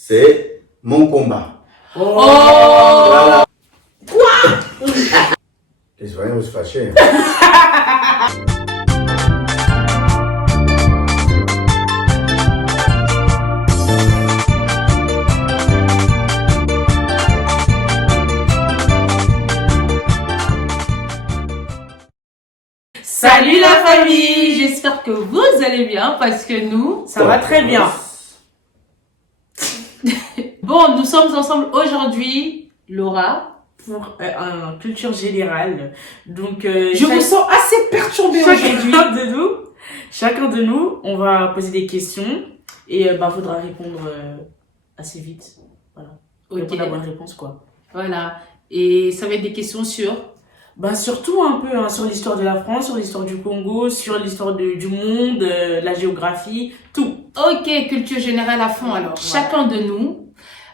c'est mon combat. Oh, Voilà. Quoi? Les Ivoiriens vont se fâcher. Salut la famille, j'espère que vous allez bien parce que nous, ça va très bien. Bon, nous sommes ensemble aujourd'hui, Laura, pour une culture générale. Donc, je me sens assez perturbée aujourd'hui. Chacun de nous, on va poser des questions et faudra répondre assez vite. Voilà. Ok. Pour la bonne réponse, quoi. Voilà. Et ça va être des questions sur... Surtout un peu sur l'histoire de la France, sur l'histoire du Congo, sur l'histoire du monde, la géographie, tout. Ok, culture générale à fond. Alors, chacun de nous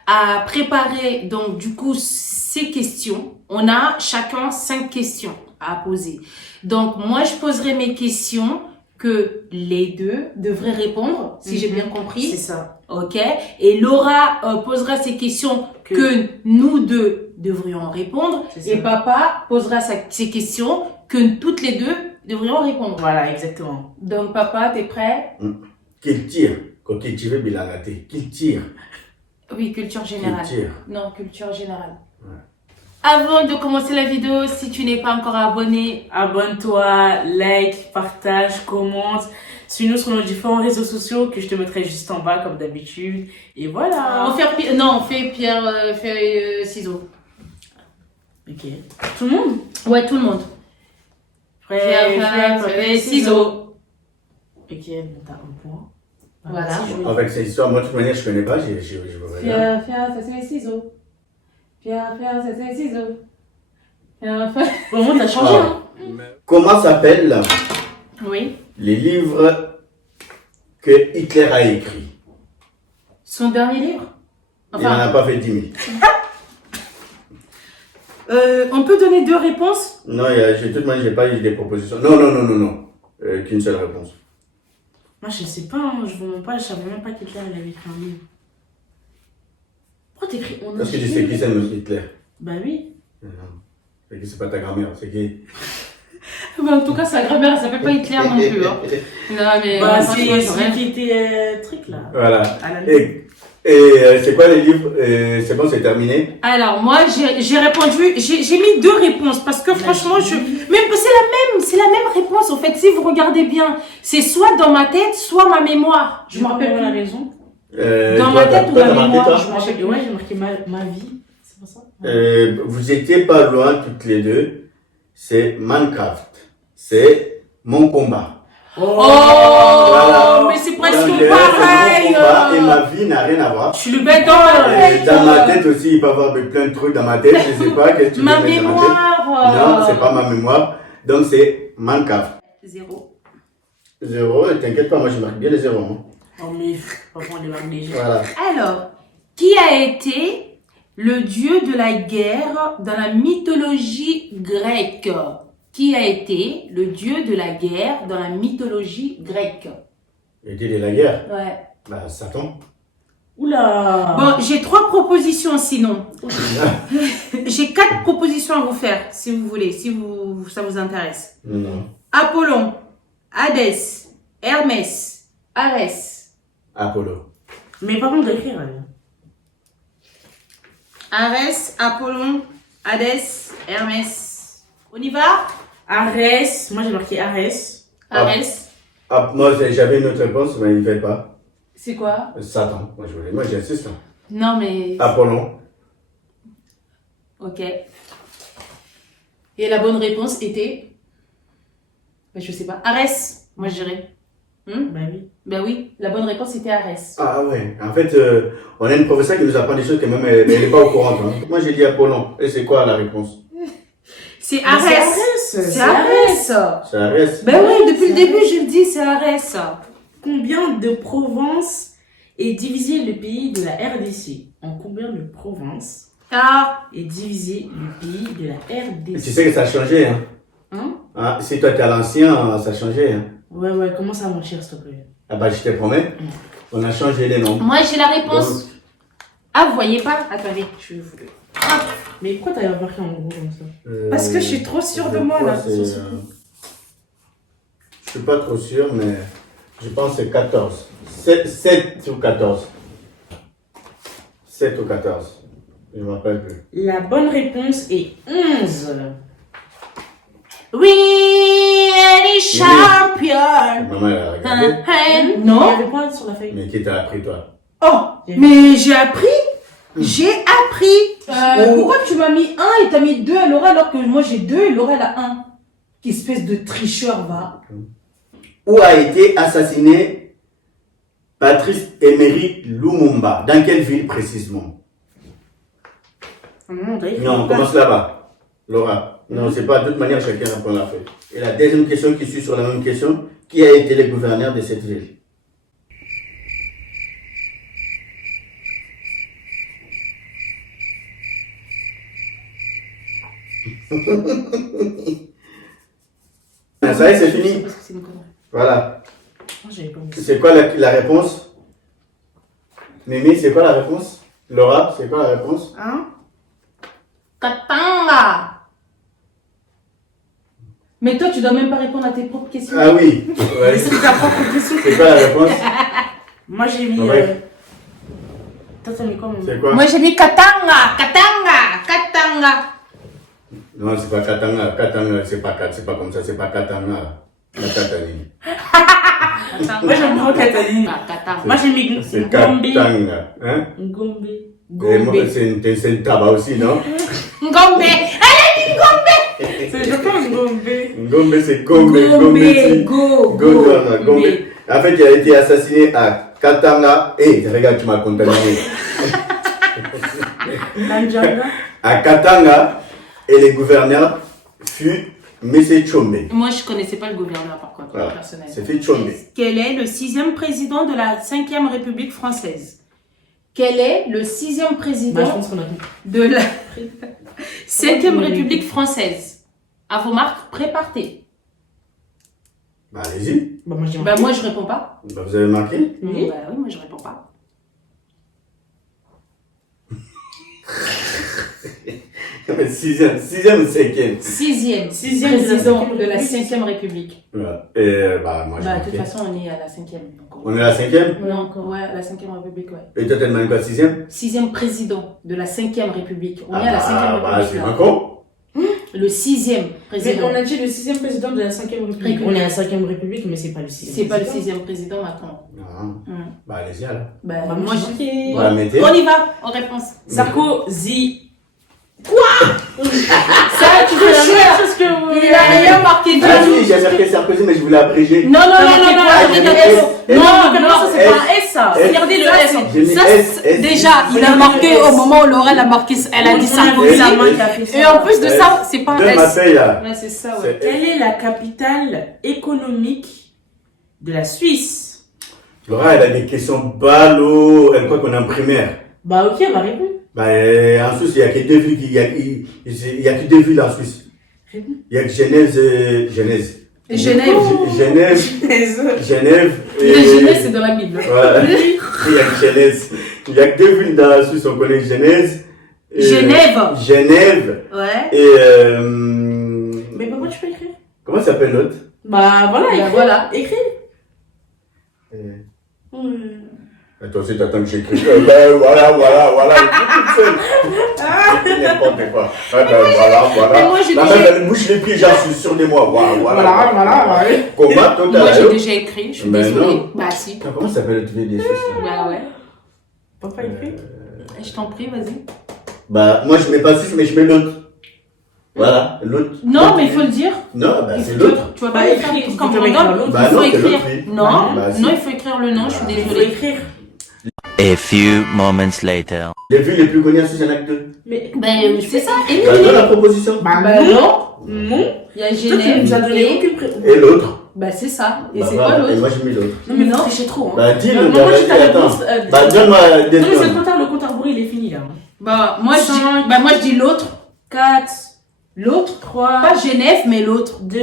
a préparé donc du coup ces questions. On a chacun 5 questions à poser. Donc, moi, je poserai mes questions que les deux devraient répondre, si j'ai bien compris. C'est ça. Ok. Et Laura posera ses questions que nous deux devrions répondre. Et papa posera ses questions que toutes les deux devrions répondre. Voilà, exactement. Donc, papa, t'es prêt? Qu'il tire. Quand cultiver Bilagaté. Qu'il tire. Oui, culture générale. Qu'il tire. Non, culture générale. Ouais. Avant de commencer la vidéo, si tu n'es pas encore abonné, abonne-toi, like, partage, commente. Suis-nous sur nos différents réseaux sociaux que je te mettrai juste en bas comme d'habitude. Et voilà. on fait pierre, feuille, ciseaux. Ok. Tout le monde? Ouais, tout le monde. Pierre, feuille, ciseaux. Ok, bon, t'as un point. Voilà. Avec ces histoires, moi de toute manière, je connais pas, je veux rien. Pierre, feuille, ciseaux. Pierre, feuille, ciseaux. Bon, t'as changé, hein? Comment s'appellent Oui. les livres que Hitler a écrits? Son dernier livre? Il n'en a pas fait 10 000. On peut donner 2 réponses? Non, de toute manière, j'ai pas eu des propositions. Non. Qu'une seule réponse. Moi, je sais pas, hein, je savais même pas qu'Hitler avait écrit un livre. Pourquoi t'écris on Parce que tu sais qui c'est Hitler? Bah oui. Non. C'est qui, c'est pas ta grand-mère, c'est qui? En tout cas, sa grand-mère, elle s'appelle pas Hitler non plus. Hein. Non, mais c'est celui qui était truc là. Voilà. À la Et c'est quoi les livres? C'est bon, c'est terminé? Alors, moi, j'ai répondu, j'ai mis 2 réponses parce que franchement, c'est la même réponse en fait. Si vous regardez bien, c'est soit dans ma tête, soit ma mémoire. Je me rappelle plus. la raison. Dans ma tête ou ma mémoire? Je me rappelle. Ouais, j'ai marqué ma vie. C'est pas ça? Vous étiez pas loin toutes les deux. C'est Minecraft. C'est mon combat. Voilà. Mais c'est presque pareil. Mon combat et ma vie n'a rien à voir. Je suis le bête dans ma tête. Dans ma tête aussi, il peut y avoir plein de trucs dans ma tête. Je sais pas qu'est-ce que tu ma veux mettre dans ma mémoire. tête. Non, c'est pas ma mémoire. Donc c'est Minecraft. 0. 0. T'inquiète pas, moi je marque bien les 0. Hein. Oh mais franchement, on les marque déjà. Voilà. Alors, qui a été le dieu de la guerre dans la mythologie grecque? Qui a été le dieu de la guerre dans la mythologie grecque? Le dieu de la guerre? Ouais. Bah, Satan. Oula. Bon, j'ai 3 propositions sinon. J'ai 4 propositions à vous faire, si vous voulez, ça vous intéresse. Non. Apollon, Hadès, Hermès, Arès. Apollo. Mais par contre, d'écrire. Arès, Apollon, Hadès, Hermès. On y va? Arès. Moi, j'ai marqué Arès. Arès. Moi, j'avais une autre réponse, mais il ne fait pas. C'est quoi? Satan. Moi j'insiste. Non, mais... Apollon. Ok. Et la bonne réponse était... Je sais pas. Arès, moi je dirais. Bah oui. Ben oui, la bonne réponse était Arès. Ah ouais. En fait, on a une professeure qui nous apprend des choses que même elle n'est pas au courant. Hein. Moi j'ai dit Apollon. Et c'est quoi la réponse? C'est Arès. C'est Arès. C'est Arès. Ben oui, depuis le début je le dis, c'est Arès. Combien de provinces est divisé le pays de la RDC? En combien de provinces est divisé le pays de la RDC? Tu sais que ça a changé, hein? Ah, si toi t'es à l'ancien, ça a changé, hein? Ouais, commence à mentir, s'il te plaît. Ah bah je te promets, on a changé les noms. Moi j'ai la réponse. Donc, Ah, vous voyez pas? Attendez, je vous le... Mais pourquoi t'as marqué en gros comme ça? Parce que je suis trop sûre de moi, là. Je suis pas trop sûr, mais je pense que c'est 14. 7 ou 14. 7 ou 14. Je ne me rappelle plus. La bonne réponse est 11. Oui, elle est championne. Maman, elle a regardé. Il y Non. avait quoi sur la feuille? Mais qui t'a appris, toi? Oh, mais j'ai appris. J'ai appris. Pourquoi tu m'as mis 1 et t'as mis 2 à Laura alors que moi j'ai 2 et Laura elle a 1? Qu'espèce de tricheur, va. Où a été assassiné Patrice Emery Lumumba? Dans quelle ville précisément? Non, on commence là-bas. Laura. Non, c'est pas de toute manière, chacun répond la feuille. Et la deuxième question qui suit sur la même question, qui a été le gouverneur de cette ville? Ça y est, c'est fini. Voilà. C'est quoi la réponse? Mimi, c'est quoi la réponse? Laura, c'est quoi la réponse? Hein? Katanga. Mais toi, tu dois même pas répondre à tes propres questions. Ah oui. Ouais. C'est ta propre question. C'est quoi la réponse? Moi j'ai mis. Ouais. Toi t'as mis quoi mon C'est quoi? Moi, j'ai mis Katanga. Katanga. Katanga. Non, c'est pas Katanga. Katanga, c'est pas comme ça. C'est pas Katanga. La Katanga. Moi j'aime trop Cataline. Ah, Katanga. Moi j'ai mis C'est Ngombe. Katanga. Hein? Ngombe. Et moi, c'est une tabac aussi, non? Ngombe. Je pense Ngombe. Ngombe, c'est Gombe. Go. Non, Gombe. En fait, il a été assassiné à Katanga. Hé, regarde, tu m'as contaminé. Nanjanga. À Katanga, et le gouverneur fut M. Tchombe. Moi, je connaissais pas le gouverneur, par contre, Voilà. personnel. C'est fait Tchombe. Quel est le 6e président de la 5e République française? Quel est le 6e Bah, je président pense qu'on a compris. de la 5e République française? À vos marques, préparez. Bah, allez-y. Bah, moi j'ai Bah, moi, je réponds pas. Bah, vous avez marqué? Oui. Bah oui, moi, je réponds pas. Mais sixième ou cinquième? 6e Sixième président de de la la 5e 5e République. Voilà. Et bah, moi, j'ai Bah, de marqué. toute façon, on est à la 5e. donc On est à la cinquième? on est encore, ouais, à la 5e République, ouais. Et toi, t'as demandé quoi, sixième? 6e président de la 5e République. On est Ah à la 5e bah, République. c'est là. Macron. Le 6e Mais président. on a dit le 6e président de la 5e République. On est à la 5e République, mais c'est pas le 6e. C'est pas le 6e président, Macron. Non. Hmm. Bah, allez-y, alors. Bah, Bah, moi, je... marqué. Bah, mettez. On y va, en réponse. Sarkozy. Ça, tu fais la Je même chose que vous. Il a rien marqué du Ah tout. oui, j'ai marqué Sarkozy, mais je voulais abréger. Non, Ah, non, c'est pas un S ça. S. Regardez le S. J'ai mis Ça, S, S. déjà, il a Regardez marqué le S. au moment où Laurel a marqué, elle a dit Sarkozy. Et en plus de ça, c'est pas un Donne ma S. feuille, là. Ouais, c'est ça, ouais. C'est Quelle est la capitale économique de la Suisse? Laura, elle a des questions ballot. Elle croit qu'on est en primaire. Bah ok, on va répondre. Bah, en Suisse, il n'y a que deux villes il y a que deux villes en Suisse. Il y a que Genève et Genève. Genève et... Les Genève, c'est dans la Bible. Voilà. Il y a que Genève. Il y a que deux villes dans la Suisse, on connaît Genève. et- Genève. Genève. Ouais. Et Mais pourquoi tu peux écrire? comment s'appelle l'autre? Bah voilà, Bah, écris. voilà. Écris. Toi aussi, t'attends que j'écrive. Voilà. Écoute toute seule. N'importe quoi. mais moi, j'ai La déjà- meuf, elle bouge les pieds, j'en suis sûr de moi. Voilà. Comment, toi, Moi, t'as j'ai déjà écrit, je suis Ben désolée. non. Bah, si. Comment s'appelle le TV des Suisses là? Bah, ouais. Papa écrit. Je t'en prie, vas-y. Bah, moi, je mets pas Suisse, mais je mets l'autre. Voilà, l'autre. Non, mais il faut le dire. Non, bah, Il c'est faut- l'autre. Tu vas Bah, pas écris, écrire tu comme peux on écrire donne. l'autre. Bah, Il faut non, c'est écrire. l'autre, oui. Non, Bah, si. non, il faut écrire le nom, je suis Il faut désolée. écrire. A few moments later. Les villes les plus connues en Suisse, il y en a que deux. Mais. Ben, c'est ça. Et Bah, donne la proposition. Bah Bah, non. non. Non. Il y a Toi, tu Genève. nous as donné et- aucune Et l'autre. Bah, c'est ça. Et Bah, c'est voilà. quoi Et moi, l'autre? j'ai mis l'autre. Non, mais Non. non, c'est trop. Hein. Bah, dis-le, Moi, bah, j'ai ta vas-y, réponse. attends. Bah, donne-moi des Non, mais c'est noms. le compte à rebours, il est fini là. Bah, moi, je dis, Cinq. bah, moi, je dis l'autre. 4, L'autre. 3, Pas Genève, mais l'autre. 2,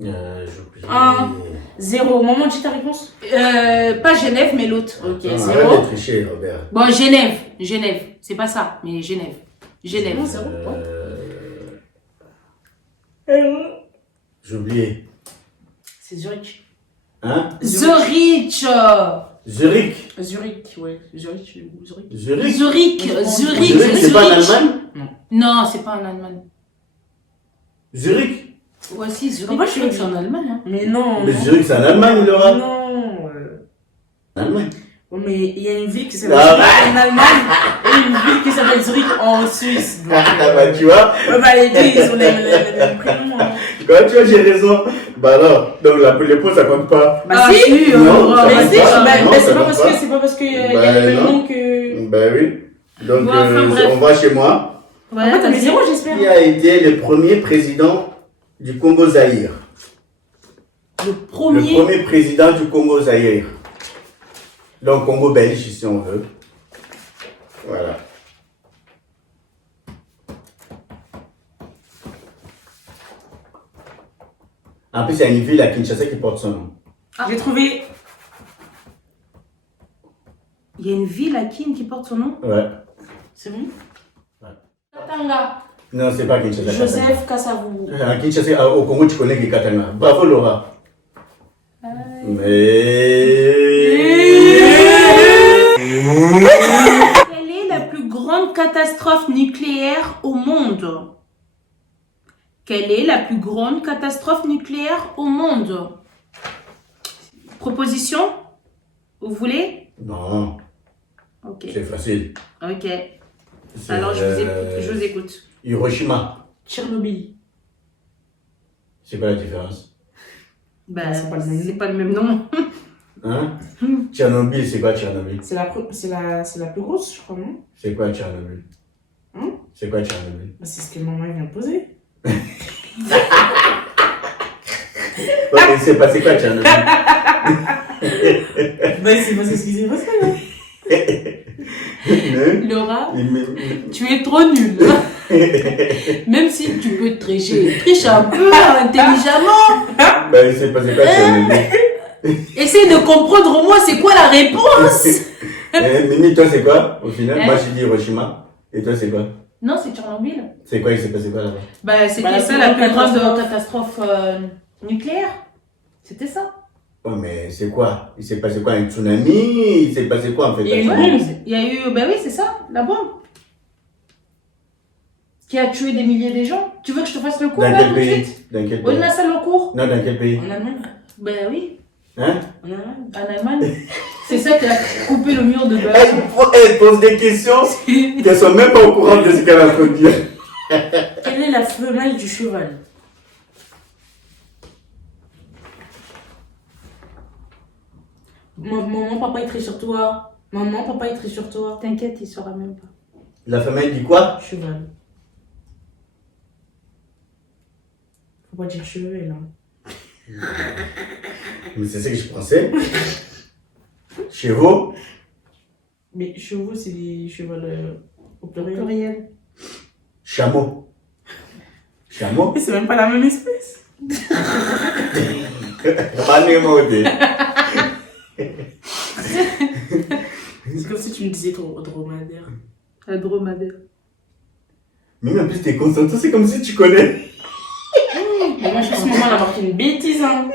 J'ai oublié. 1. 0. Maman, dis ta réponse. Pas Genève, mais l'autre. Ok, Non, 0. arrête de tricher, Robert. Bon, Genève. C'est pas ça, mais Genève. Genève. Non, 0. J'ai oublié. C'est Zurich. Hein? Zurich. Zurich. Zurich, ouais. Zurich. Zurich. Zurich. Zurich, c'est pas en Allemagne? Non, c'est pas en Allemagne. Zurich. Ouais, si, Zurich. Moi, je suis que c'est en Allemagne. Hein. Mais non. Mais Zurich, c'est en Allemagne, Laura. Non. En Allemagne. Ouais, mais il y a une ville qui s'appelle Ah, Zurich en Allemagne et une ville qui s'appelle Zurich en Suisse. Donc, Ah, bah, tu vois, ouais, bah, les deux, ils ont les mêmes prénoms. Hein. quand tu vois, j'ai raison. Bah alors, donc les points, ça compte pas. Bah, Ah, si. si, Non, ça Mais compte si, pas. bah, Non, bah, ça c'est pas compte parce pas. que c'est pas parce que y a Bah, le même non. nom que. Bah oui. Donc, Bon, enfin, bref. on va chez moi. Ouais, Après, t'as mis vas-y. 0, j'espère. Qui a été le premier président du Congo Zaïre? Le Le premier. premier président du Congo Zaïre. Donc, Congo belge, si on veut. Voilà. En plus, il y a une ville à Kinshasa qui porte son nom. J'ai trouvé. Il y a une ville à Kin qui porte son nom. Ouais. C'est bon? Katanga. Non, c'est pas Kinshasa. Joseph Kassavou. À Kinshasa, au Congo, tu connais les Katanga. Bravo, Laura. Mais. Quelle est la plus grande catastrophe nucléaire au monde? Quelle est la plus grande catastrophe nucléaire au monde? Proposition? Vous voulez? Non, Ok. c'est facile. Ok. C'est, Alors je vous écoute. Hiroshima. Tchernobyl. C'est quoi la différence? Ben, c'est pas le même. c'est pas le même nom. Hein? Tchernobyl, c'est quoi Tchernobyl? C'est la plus grosse, je crois, non? C'est quoi Tchernobyl? Hein? C'est quoi Tchernobyl? Bah, c'est ce que maman vient de poser. Ouais, c'est passé quoi Tchernobyl? Bah, c'est pas ce qui s'est passé, là. Laura, tu es trop nulle. Même si tu peux tricher, triche un peu intelligemment. Ben, c'est passé quoi Tchernobyl? Essaye de comprendre au moins c'est quoi la réponse. Mimi, toi, c'est quoi au final? Hein? Moi, j'ai dit Hiroshima. Et toi, c'est quoi? Non, c'est Tchernobyl. C'est quoi? Il s'est passé quoi là-bas? Bah, c'était Bah, ça la plus grande catastrophe. catastrophe nucléaire. C'était ça. Oh, mais c'est quoi? Il s'est passé quoi? Un tsunami? Il s'est passé quoi en fait? Il y a une à bombe. ça? Il y a eu, bah oui, c'est ça, la bombe. Qui a tué des milliers de gens. Tu veux que je te fasse le cours Dans là quel tout de pays? suite? Dans quel On pays? a ça le cours. Non, dans quel pays? En Allemagne. Ben oui, Hein? En Allemagne. en Allemagne. C'est ça qui a coupé le mur de Berlin. Elle pose des questions qu'elles sont même pas au courant de ce qu'elle a fait dire. Quelle est la femelle du cheval? Maman, papa, il triche sur toi. Maman, papa, il triche sur toi. T'inquiète, il saura même pas. La femelle dit quoi? Cheval. Faut pas dire cheveux, là. Mais c'est ce que je pensais. Chevaux? Mais chevaux, c'est des chevaux au pluriel. Pluriel. Chameau. Chameau? Mais c'est même pas la même espèce. Manémodé. C'est comme si tu me disais dromadaire. Un dromadaire. Mais en plus, t'es concentré, c'est comme si tu connais. Mais moi, je pense que maman, elle a marqué une bêtise, hein.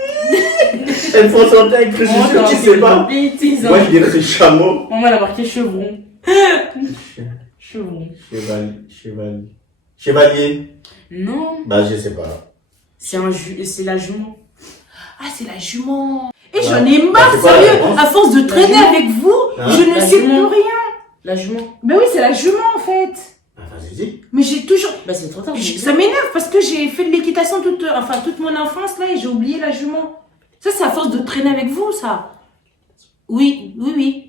Elle prend son temps avec précision, Maman, elle a tu marqué sais une pas. bêtise, Moi, hein. je dirais c'est chameau. Maman, elle a marqué chevron. Chevron. Chevalier. Non. Bah, je sais pas. C'est la jument. Ah, c'est la jument. Et Ouais. j'en ai Bah, marre, c'est quoi la sérieux. réponse? À force de traîner jument. avec vous, Hein? je ne La sais jument. plus rien. La jument. Ben oui, c'est la jument en fait. Ah, vas-y, dis. Mais j'ai toujours. Bah, c'est trop tard. Ça m'énerve parce que j'ai fait de l'équitation toute mon enfance là et j'ai oublié la jument. Ça, c'est à force de traîner avec vous, ça. Oui.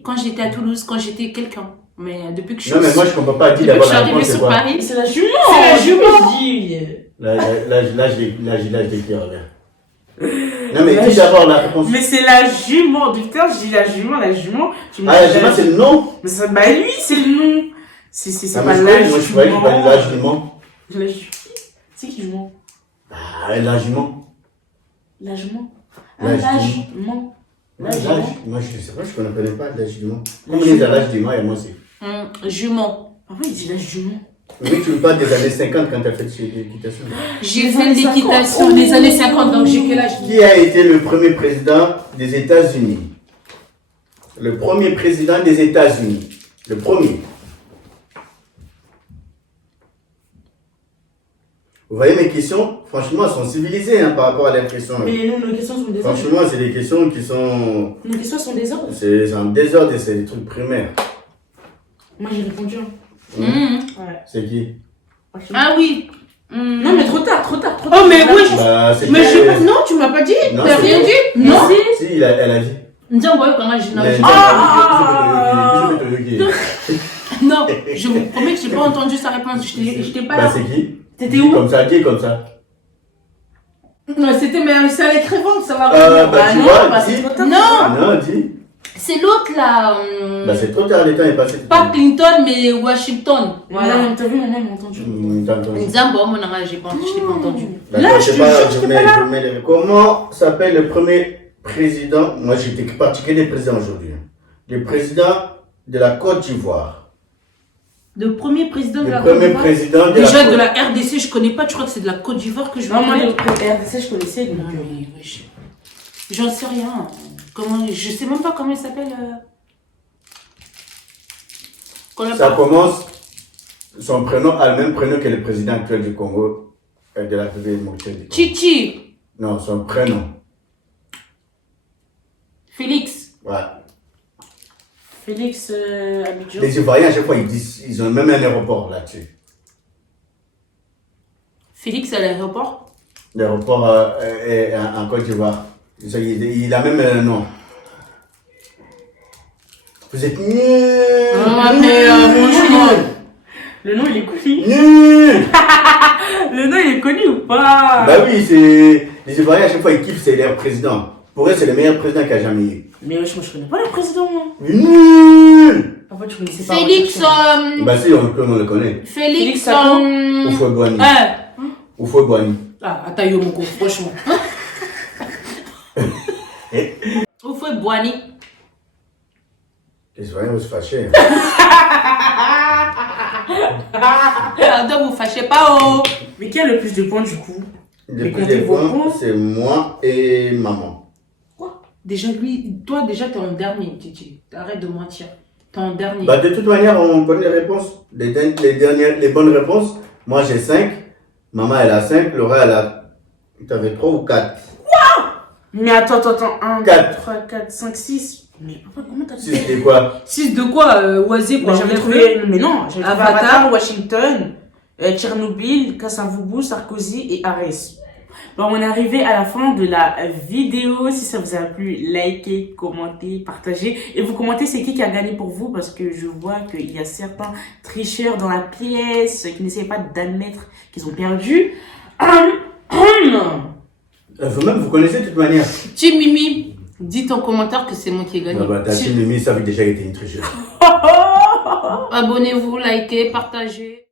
Quand j'étais à Toulouse, quand j'étais quelqu'un. Mais depuis que je suis. Non, mais moi, je comprends pas. Dis depuis que je d'abord suis la arrivée réponse, c'est sur quoi? Paris. C'est la jument. C'est la jument. Je dis. Là, je l'écris, regarde. Non, mais dis d'abord la réponse. Mais c'est la jument. Depuis tout à l'heure, je dis la jument. Tu me Ah, la dis jument, c'est le nom? Mais ça, bah, lui, c'est le nom. C'est Ah, pas mais la moi, je croyais qu'il parlait de la jument. La jument. C'est qui jument? Ah, la jument. La jument. L'âge L'âge, du non. Moi, je ne sais pas, je ne connais pas l'âge du mot. Comme on est à l'âge du mot, et moi aussi. Jument. Ah oui, il dit l'âge du mont. Oui, tu me parles des années 50 quand tu as fait l'équitation. J'ai fait l'équitation des années 50, donc j'ai quel âge? Qui a été le premier président des États-Unis? Le premier président des États-Unis. Le premier. Vous voyez mes questions? Franchement, elles sont civilisées hein, par rapport à leurs questions. Mais nous, nos questions sont des ordres. Franchement, c'est des questions qui sont... Nos questions sont des ordres. C'est en désordre et c'est des trucs primaires. Moi, j'ai répondu. Ouais. C'est qui? Ah oui. Non, mais trop tard. Oh, mais oui, Bah, c'est mais qui- je pas. Non, tu m'as pas dit. Non, T'as c'est rien bon. dit? Non. Si, elle a dit. Non, je vous promets que j'ai pas entendu sa réponse. Je t'ai pas Bah, là. c'est qui? T'étais où? Comme ça, qui est comme ça? Non, c'était, mais c'est à l'écrivain, ça va. Bah, tu non, vois, bah, dis. c'est trop tard. Non, Non, dis. c'est l'autre là. Bah, c'est trop tard, le temps est passé. Pas Clinton, mais Washington. Voilà, t'as vu, maman m'a entendu. T'as entendu. Zambo, mon ami, je t'ai pas entendu. D'accord, Là, je je sais pas, te jure, je j'étais mets- pas là. je mets les- Comment s'appelle le premier président? Moi, j'étais pratiqué des présidents aujourd'hui. Le président de la Côte d'Ivoire. Le premier président de Le la Côte premier d'Ivoire. président de Déjà la de Côte. la RDC, je connais pas, tu crois que c'est de la Côte d'Ivoire que je Non, moi, connais? le RDC, je connaissais. Donc, Non, mais wesh. J'en sais rien. Comment, je sais même pas comment il s'appelle. Qu'on Ça pas. commence. Son prénom a le même prénom que le président actuel du Congo, de la République démocratique du Congo. Chichi. Non, son prénom. Félix. Ouais. Félix Abidjan. Les Ivoiriens, à chaque fois, ils disent, ils ont même un aéroport là-dessus. Félix à l'aéroport. L'aéroport est en Côte d'Ivoire. Il a même un nom. Vous êtes nuls. Ah, mais franchement. Le nom, il est connu. Nuls. Le nom, il est connu ou pas? Bah oui, c'est... Les Ivoiriens, à chaque fois, ils kiffent, c'est leur président. Pour eux, c'est le meilleur président qu'il y a jamais eu. Mais wesh, moi, je connais pas le président, moi. Nul. Pourquoi tu connaissais pas? Félix. Bah si, on le connaît. Félix. Félix Sako. Oufoué-Boigny. Oufoué-Boigny. Ah, attends, yo, mon gars, franchement. Oufoué-Boigny. Les Ivoiriens vont se fâcher. Pardon, vous fâchez pas, oh. Mais qui a le plus de points, du coup? Le plus comptez de vos points, points. c'est moi et maman. Déjà, lui, toi, déjà, t'es en dernier, Titi. Arrête de mentir. T'es en dernier. Bah de toute manière, on connaît les réponses. Les bonnes réponses. Moi, j'ai 5. Maman, elle a 5. Laura, elle a... T'avais 3 ou 4? Mais attends. 1, 2, Quatre. 3, 4, 5, 6. Mais papa, comment t'as 6, fait? c'était quoi? 6 de quoi Oisé, quoi. Bah, j'avais on l'a trouvé. fait. Mais non, j'avais trouvé Avatar. Avatar, Washington, Tchernobyl, Kasavubu, Sarkozy et Ares. Bon, on est arrivé à la fin de la vidéo. Si ça vous a plu, likez, commentez, partagez. Et vous commentez c'est qui a gagné pour vous, parce que je vois qu'il y a certains tricheurs dans la pièce qui n'essayaient pas d'admettre qu'ils ont perdu. Vous-même, vous connaissez de toute manière. Team Mimi, dites en commentaire que c'est moi qui ai gagné. Ah bah, ta team Mimi, ça avait déjà été une tricheuse. Abonnez-vous, likez, partagez.